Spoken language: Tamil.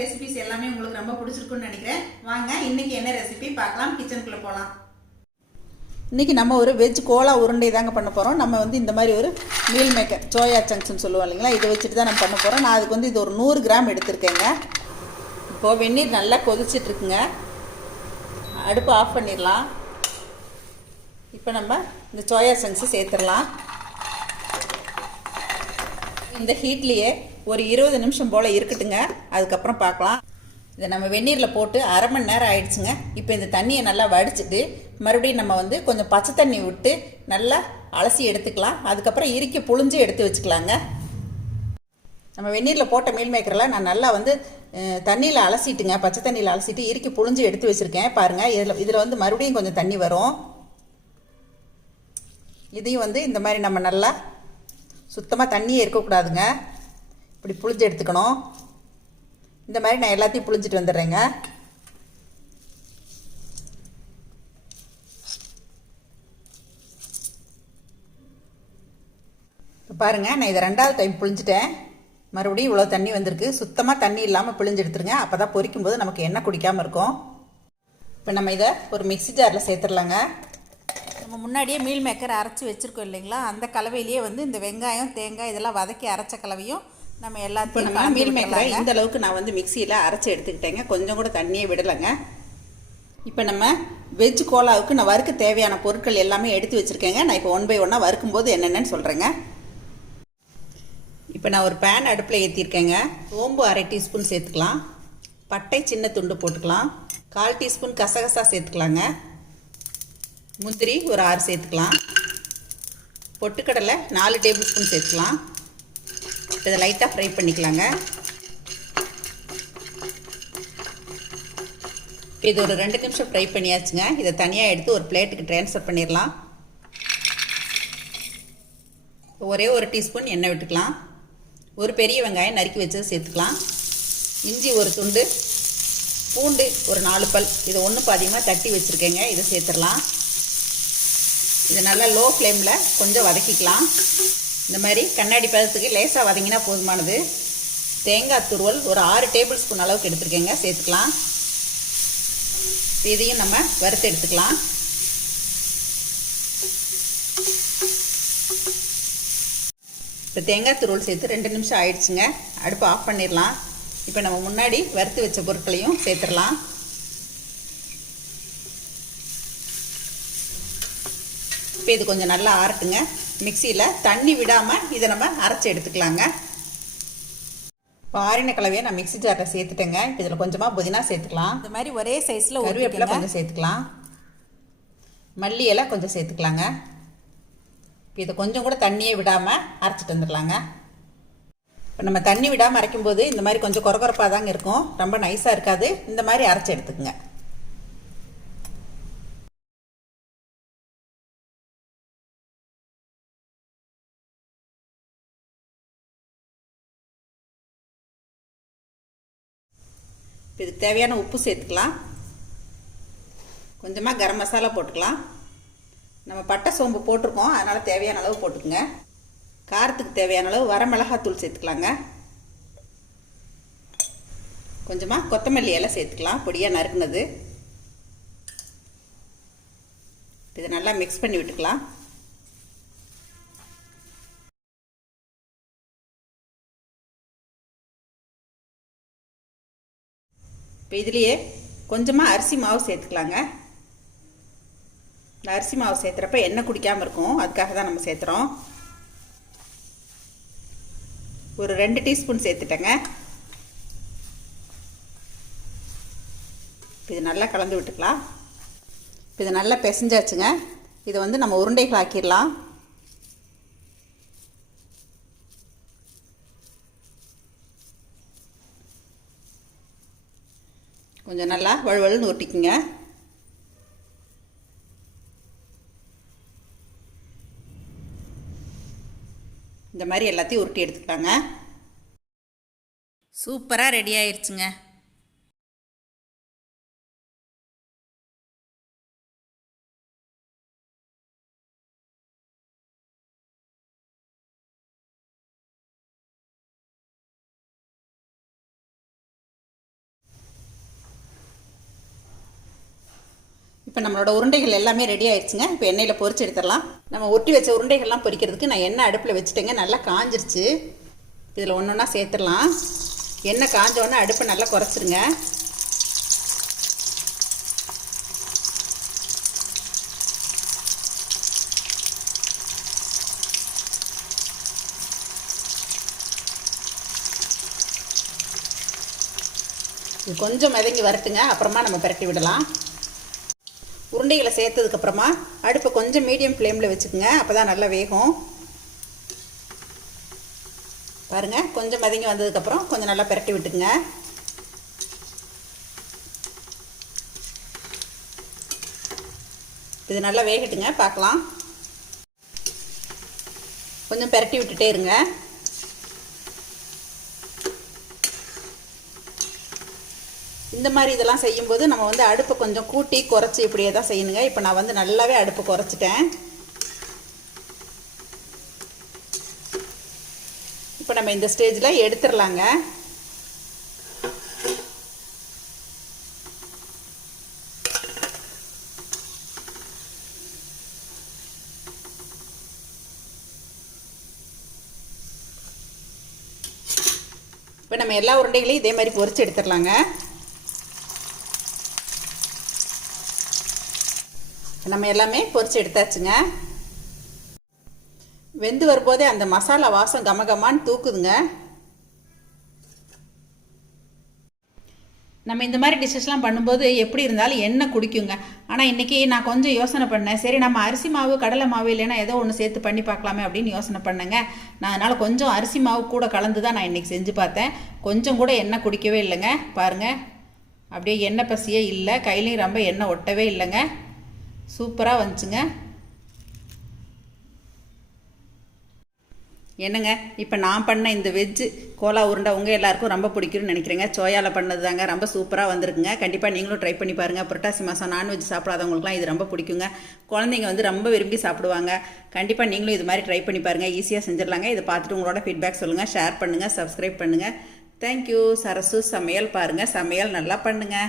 ரெசிபிஸ் எல்லாமே உங்களுக்கு ரொம்ப பிடிச்சிருக்குன்னு நினைக்கிறேன். வாங்க இன்னைக்கு என்ன ரெசிபி பார்க்கலாம். கிச்சனுக்குள்ளே போகலாம். இன்றைக்கி நம்ம ஒரு வெஜ் கோலா உருண்டை தாங்க பண்ண போகிறோம். நம்ம வந்து இந்த மாதிரி ஒரு மீல் மேக்கர் சோயா சங்க்ஸ்ன்னு சொல்லுவோம் இல்லைங்களா, இதை வச்சுட்டு தான் நம்ம பண்ண போகிறோம். நான் அதுக்கு வந்து இது ஒரு 100 கிராம் எடுத்திருக்கேங்க. இப்போது வெந்நீர் நல்லா கொதிச்சிட்ருக்குங்க. அடுப்பு ஆஃப் பண்ணிடலாம். இப்போ நம்ம இந்த சோயா சங்க்ஸு சேர்த்துடலாம். இந்த ஹீட்லேயே ஒரு 20 நிமிஷம் போல் இருக்கட்டுங்க, அதுக்கப்புறம் பார்க்கலாம். இதை நம்ம வெந்நீரில் போட்டு அரை மணி நேரம் ஆயிடுச்சுங்க. இப்போ இந்த தண்ணியை நல்லா வடிச்சிட்டு மறுபடியும் நம்ம வந்து கொஞ்சம் பச்சை தண்ணி விட்டு நல்லா அலசி எடுத்துக்கலாம். அதுக்கப்புறம் இறுக்கி புழிஞ்சு எடுத்து வச்சுக்கலாங்க. நம்ம வெந்நீரில் போட்ட மீல் மேக்கரில் நான் நல்லா வந்து தண்ணியில் அலசிட்டுங்க, பச்சை தண்ணியில் அலசிட்டு இறுக்கி புழிஞ்சு எடுத்து வச்சுருக்கேன். பாருங்கள், இதில் வந்து மறுபடியும் கொஞ்சம் தண்ணி வரும். இதையும் வந்து இந்த மாதிரி நம்ம நல்லா சுத்தமாக தண்ணியே இருக்கக்கூடாதுங்க, இப்படி புழிஞ்சு எடுத்துக்கணும். இந்த மாதிரி நான் எல்லாத்தையும் புழிஞ்சிட்டு வந்துடுறேங்க. இப்போ பாருங்கள், நான் இதை 2வது டைம் புழிஞ்சிட்டேன். மறுபடியும் இவ்வளோ தண்ணி வந்திருக்கு. சுத்தமாக தண்ணி இல்லாமல் பிழிஞ்சு எடுத்துருங்க, அப்போ தான் பொரிக்கும் போது நமக்கு எண்ணெய் குடிக்காமல் இருக்கும். இப்போ நம்ம இதை ஒரு மிக்ஸி ஜாரில் சேர்த்துடலாங்க. நம்ம முன்னாடியே மீல் மேக்கர் அரைச்சி வச்சுருக்கோம் இல்லைங்களா, அந்த கலவையிலேயே வந்து இந்த வெங்காயம் தேங்காய் இதெல்லாம் வதக்கி அரைச்ச கலவையும் நம்ம எல்லாத்தையும் நம்ம மீல் மேக்கரை இந்த அளவுக்கு நான் வந்து மிக்சியில் அரைச்சி எடுத்துக்கிட்டேங்க. கொஞ்சம் கூட தண்ணியே விடலைங்க. இப்போ நம்ம வெஜ் கோலாவுக்கு நான் வறுக்க தேவையான பொருட்கள் எல்லாமே எடுத்து வச்சுருக்கேங்க. நான் இப்போ 1 by 1 வறுக்கும்போது என்னென்னு சொல்கிறேங்க. இப்போ நான் ஒரு பேன் அடுப்பில் ஏற்றிருக்கேங்க. சோம்பு 1/2 டீஸ்பூன் சேர்த்துக்கலாம். பட்டை சின்ன துண்டு போட்டுக்கலாம். 1/4 டீஸ்பூன் கசகசா சேர்த்துக்கலாங்க. முந்திரி ஒரு 6 சேர்த்துக்கலாம். பொட்டுக்கடலை 4 டேபிள் ஸ்பூன் சேர்த்துக்கலாம். இதை லைட்டாக ஃப்ரை பண்ணிக்கலாங்க. இப்போ இது ஒரு 2 நிமிஷம் ஃப்ரை பண்ணியாச்சுங்க. இதை தனியாக எடுத்து ஒரு பிளேட்டுக்கு ட்ரான்ஸ்ஃபர் பண்ணிடலாம். ஒரே ஒரு டீஸ்பூன் எண்ணெய் விட்டுக்கலாம். ஒரு பெரிய வெங்காயம் நறுக்கி வச்சது சேர்த்துக்கலாம். இஞ்சி ஒரு துண்டு, பூண்டு ஒரு 4 பல், இதை ஒன்று பாதியமாக தட்டி வச்சுருக்கேங்க, இதை சேர்த்துடலாம். இதை நல்லா லோ ஃப்ளேமில் கொஞ்சம் வதக்கிக்கலாம். இந்த மாதிரி கண்ணாடி பதத்துக்கு லேசாக வதங்கினா போதுமானது. தேங்காய் துருவல் ஒரு 6 டேபிள் ஸ்பூன் அளவுக்கு எடுத்துருக்கேங்க, சேர்த்துக்கலாம். இதையும் நம்ம வறுத்து எடுத்துக்கலாம். இப்போ தேங்காய் துருவல் சேர்த்து 2 நிமிஷம் ஆயிடுச்சுங்க. அடுப்பு ஆஃப் பண்ணிடலாம். இப்போ நம்ம முன்னாடி வறுத்து வச்ச பொருட்களையும் சேர்த்துடலாம். இப்போ இது கொஞ்சம் நல்லா ஆறட்டுங்க. மிக்சியில் தண்ணி விடாமல் இதை நம்ம அரைச்சி எடுத்துக்கலாங்க. இப்போ ஆறின கலவையை நான் மிக்ஸி ஜாரில் சேர்த்துட்டேங்க. இப்போ இதில் கொஞ்சமாக புதினா சேர்த்துக்கலாம். இந்த மாதிரி ஒரே சைஸில் கருவேப்பிலை கொஞ்சம் சேர்த்துக்கலாம். மல்லி இலை கொஞ்சம் சேர்த்துக்கலாங்க. இப்போ இதை கொஞ்சம் கூட தண்ணியே விடாமல் அரைச்சிட்டு வந்துடலாங்க. இப்போ நம்ம தண்ணி விடாமல் அரைக்கும்போது இந்த மாதிரி கொஞ்சம் கொரகொரப்பாக தாங்க இருக்கும், ரொம்ப நைஸாக இருக்காது. இந்த மாதிரி அரைச்சி எடுத்துக்கங்க. இப்போ இதுக்கு தேவையான உப்பு சேர்த்துக்கலாம். கொஞ்சமாக கரம் மசாலா போட்டுக்கலாம். நம்ம பட்டை சோம்பு போட்டிருக்கோம், அதனால் தேவையான அளவு போட்டுக்குங்க. காரத்துக்கு தேவையான அளவு வரமிளகாத்தூள் சேர்த்துக்கலாங்க. கொஞ்சமாக கொத்தமல்லி இலை சேர்த்துக்கலாம், பொடியாக நறுக்குனது. இதை நல்லா மிக்ஸ் பண்ணி விட்டுக்கலாம். இப்போ இதுலேயே கொஞ்சமாக அரிசி மாவு சேர்த்துக்கலாங்க. இந்த அரிசி மாவு சேர்த்துறப்ப எண்ணெய் குடிக்காமல் இருக்கும், அதுக்காக தான் நம்ம சேர்த்துறோம். ஒரு 2 டீஸ்பூன் சேர்த்துட்டேங்க. இது நல்லா கலந்து விட்டுக்கலாம். இப்போ இது நல்லா பிசைஞ்சாச்சுங்க. இதை வந்து நம்ம உருண்டைகள் ஆக்கிடலாம். கொஞ்சம் நல்லா வழுவழுன்னு ஒட்டிக்குங்க. இந்த மாதிரி எல்லாத்தையும் உருட்டி எடுத்துக்கலாங்க. சூப்பராக ரெடி ஆயிடுச்சுங்க. இப்போ நம்மளோட உருண்டைகள் எல்லாமே ரெடி ஆயிடுச்சுங்க. இப்போ எண்ணெயில் பொரிச்சு எடுத்துடலாம். நம்ம ஒட்டி வச்ச உருண்டைகள்லாம் பொரிக்கிறதுக்கு நான் எண்ணெய் அடுப்பில் வச்சுட்டேங்க. நல்லா காஞ்சிருச்சு. இதில் ஒன்று ஒன்றா சேர்த்துடலாம். எண்ணெய் காஞ்சோடனே அடுப்பை நல்லா குறைச்சிருங்க. இது கொஞ்சம் மிதங்கி வரட்டுங்க. அப்புறமா நம்ம பிரட்டி விடலாம். உருண்டைகளை சேர்த்ததுக்கப்புறமா அடுப்பை கொஞ்சம் மீடியம் ஃப்ளேமில் வச்சுக்கோங்க. அப்போ தான் நல்லா வேகும். பாருங்கள், கொஞ்சம் மிதங்கி வந்ததுக்கப்புறம் கொஞ்சம் நல்லா பிரட்டி விட்டுக்குங்க. இது நல்லா வேகட்டுங்க, பார்க்கலாம். கொஞ்சம் பிரட்டி விட்டுட்டே இருங்க. இந்த மாதிரி இதெல்லாம் செய்யும்போது நம்ம வந்து அடுப்பை கொஞ்சம் கூட்டி குறைச்சி இப்படியே தான் செய்யணுங்க. இப்போ நான் வந்து நல்லாவே அடுப்பு குறைச்சிட்டேன். இப்போ நம்ம இந்த ஸ்டேஜில் எடுத்துடலாங்க. இப்போ நம்ம எல்லா உருண்டைகளையும் இதே மாதிரி பொரிச்சு எடுத்துடலாங்க. நம்ம எல்லாமே பொரிச்சு எடுத்தாச்சுங்க. வெந்து வரும்போதே அந்த மசாலா வாசம் கமகமான்னு தூக்குதுங்க. நம்ம இந்த மாதிரி டிஷ்ஷஸ்லாம் பண்ணும்போது எப்படி இருந்தாலும் எண்ணெய் குடிக்குங்க. ஆனால் இன்றைக்கி நான் கொஞ்சம் யோசனை பண்ணேன். சரி, நம்ம அரிசி மாவு கடலை மாவு இல்லைன்னா ஏதோ ஒன்று சேர்த்து பண்ணி பார்க்கலாமே அப்படின்னு யோசனை பண்ணேங்க. நான் அதனால் கொஞ்சம் அரிசி மாவு கூட கலந்து தான் நான் இன்றைக்கி செஞ்சு பார்த்தேன். கொஞ்சம் கூட எண்ணெய் குடிக்கவே இல்லைங்க. பாருங்கள், அப்படியே எண்ணெய் பசியே இல்லை. கையிலையும் ரொம்ப எண்ணெய் ஒட்டவே இல்லைங்க. சூப்பராக வந்துச்சுங்க. என்னங்க, இப்போ நான் பண்ண இந்த வெஜ்ஜு கோலா உருண்டை உங்கள் எல்லாருக்கும் ரொம்ப பிடிக்கும்னு நினைக்கிறேங்க. சோயாவில் பண்ணது தாங்க, ரொம்ப சூப்பராக வந்திருக்குங்க. கண்டிப்பாக நீங்களும் ட்ரை பண்ணி பாருங்கள். புரட்டாசி மாதம் நான்வெஜ் சாப்பிடாதவங்களுக்குலாம் இது ரொம்ப பிடிக்குங்க. குழந்தைங்க வந்து ரொம்ப விரும்பி சாப்பிடுவாங்க. கண்டிப்பாக நீங்களும் இது மாதிரி ட்ரை பண்ணி பாருங்கள். ஈஸியாக செஞ்சிடலாங்க. இதை பார்த்துட்டு உங்களோட ஃபீட்பேக் சொல்லுங்கள், ஷேர் பண்ணுங்கள், சப்ஸ்கிரைப் பண்ணுங்கள். தேங்க்யூ. சரசு சமையல் பாருங்கள், சமையல் நல்லா பண்ணுங்கள்.